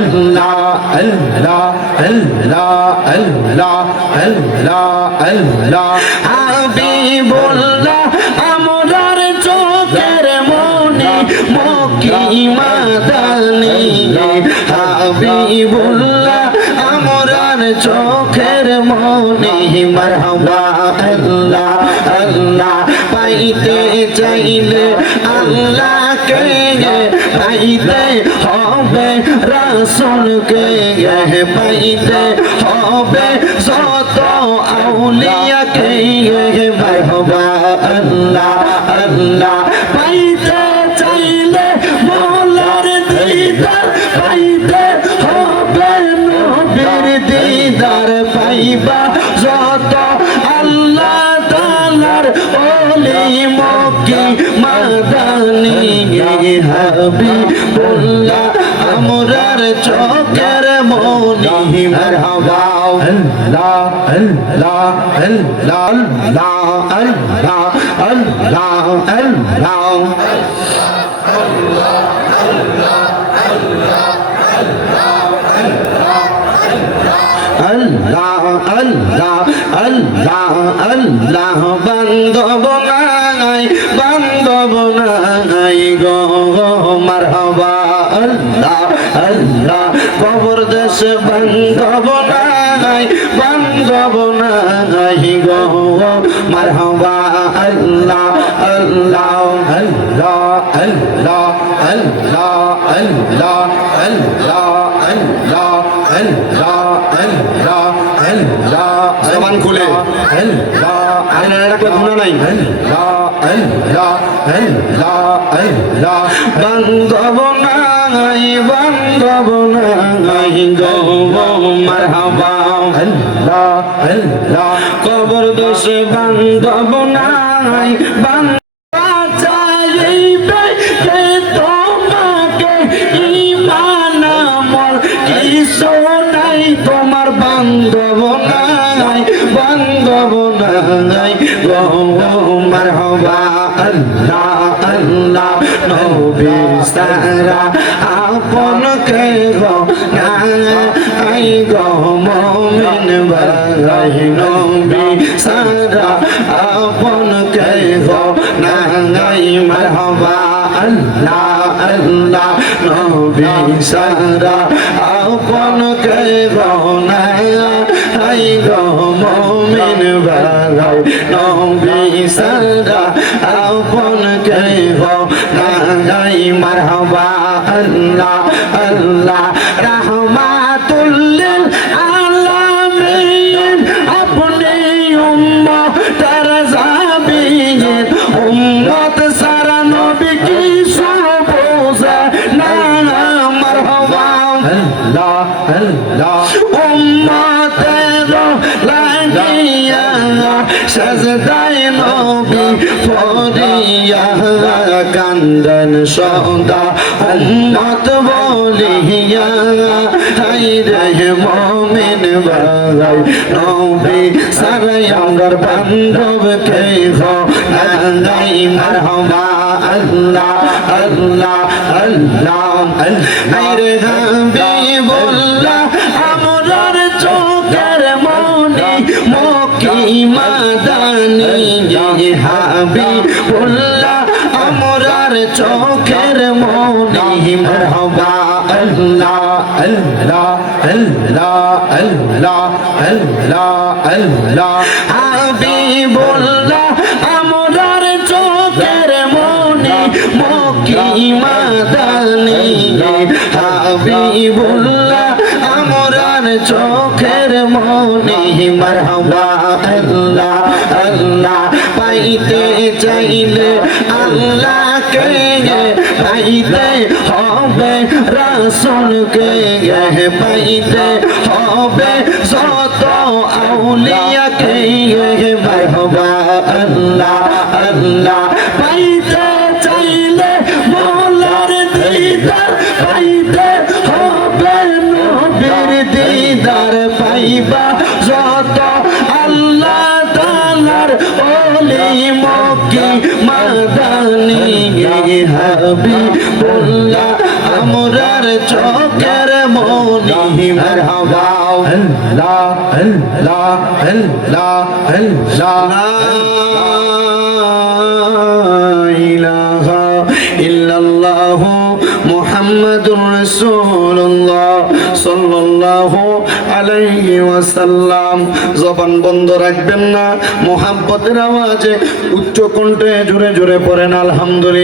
আল্লাহ আল্লাহ আল্লাহ আল্লাহ আল্লাহ আল্লাহ হাবিবুল্লাহ আমরার চোখের মনি মক্কি মাদানী হাবিবুল্লাহ আমরার চোখের মনি মারহাবা আল্লাহ আল্লাহ পাইতে চাইলে আল্লাহকে পাইতে হবে রাসূলকে পাইতে হবে যত আউলিয়াকে মারহাবা আল্লাহ আল্লাহ পাইতে চাইলে মওলার দিদার পাইতে হবে নবীর দিদার পাইবা যত আল্লাহ তাআলার ওলি মক্কি মাদানী হাবিবুল্লাহ আমরার চোখের মনি মারহাবা আল্লাহ আল্লাহ আল্লাহ আল্লাহ আল্লাহ আল্লাহ আল্লাহ আল্লাহ আল্লাহ আল্লাহ বান্ধব নাই গো মারহাবা আল্লাহ আল্লাহ কবর দেশ বান্ধব নাই গো মারহাবা আল্লাহ আল্লাহ আল্লাহ আল্লাহ আল্লাহ আল্লাহ আল্লাহ আল্লাহ আল্লাহ আল্লাহ আল্লাহ জবান খুলে আল্লাহ আল্লাহ কোনো নাই আল্লাহ আল্লাহ আল্লাহ আল্লাহ বান্ধব নাই গো মারহাবা আল্লাহ আল্লাহ কবর দোষ বান্ধব নাই তোমার বান্ধব নাই গো মারহাবা আল্লাহ আল্লাহ নবী সারা আপন কে গো নাই গো মুমিন ভাই নবী সারা আপন কে গো নাই মারহাবা আল্লাহ আল্লাহ নবী সারা আপন কে গো নাই গো মুমিন ভাই নবী সারা আপন কে গো নাই মারহাবা আল্লাহ আল্লাহ রাহমাতুল লিল আলামিন আপনি উম্মতের জাবিন উম্মত সারা নবী কি সবোঝে না মারহাবা আল্লাহ আল্লাহ উম্মতের লাগিয়া সাজদায় নবী পড়িয়া কান্দন সদা উম্মত বলিয়া হায়রে মুমিন ভাই নবী সারাই আমার বান্ধব কে গো নাই মারহাবা আল্লাহ আল্লাহ আল্লাহ হায়রে হাবিবুল্লাহ আমরার চোখের মনি মক্কি মাদানী হাবিবুল্লাহ আমরার চোখের মনি মারহাবা আল্লাহ আল্লাহ আল্লাহ আল্লাহ আল্লাহ আল্লাহ হাবিবুল্লাহ আমরার চোখের মনি মক্কি মাদানী হাবিবুল্লাহ আমরার চোখের মনি মারহাবা আল্লাহ আল্লাহ পাইতে চাইলে আল্লাহকে পাইতে হবে রাসূলকে পাইতে হবে যত আউলিয়াকে মারহাবা আল্লাহ আল্লাহ পাইতে চাইলে মওলার দিদার পাইতে হবে নবীর দিদার পাইবা যত আল্লাহ তাআলার ওলি মক্কি মাদানী হাবিবুল্লাহ আমরার চোখের মারহাবা আল্লাহ আল্লাহ আল্লাহ আল্লাহ ইলাহা ইল্লাল্লাহু মুহাম্মাদুর রাসূলুল্লাহ সাল্লাল্লাহু আলাইহি ওয়াসাল্লাম। জবান বন্ধ রাখবেন না, মুহাব্বতের আওয়াজে উচ্চ কণ্ঠে জোরে জোরে পড়েন আলহামদুলিল্লাহ।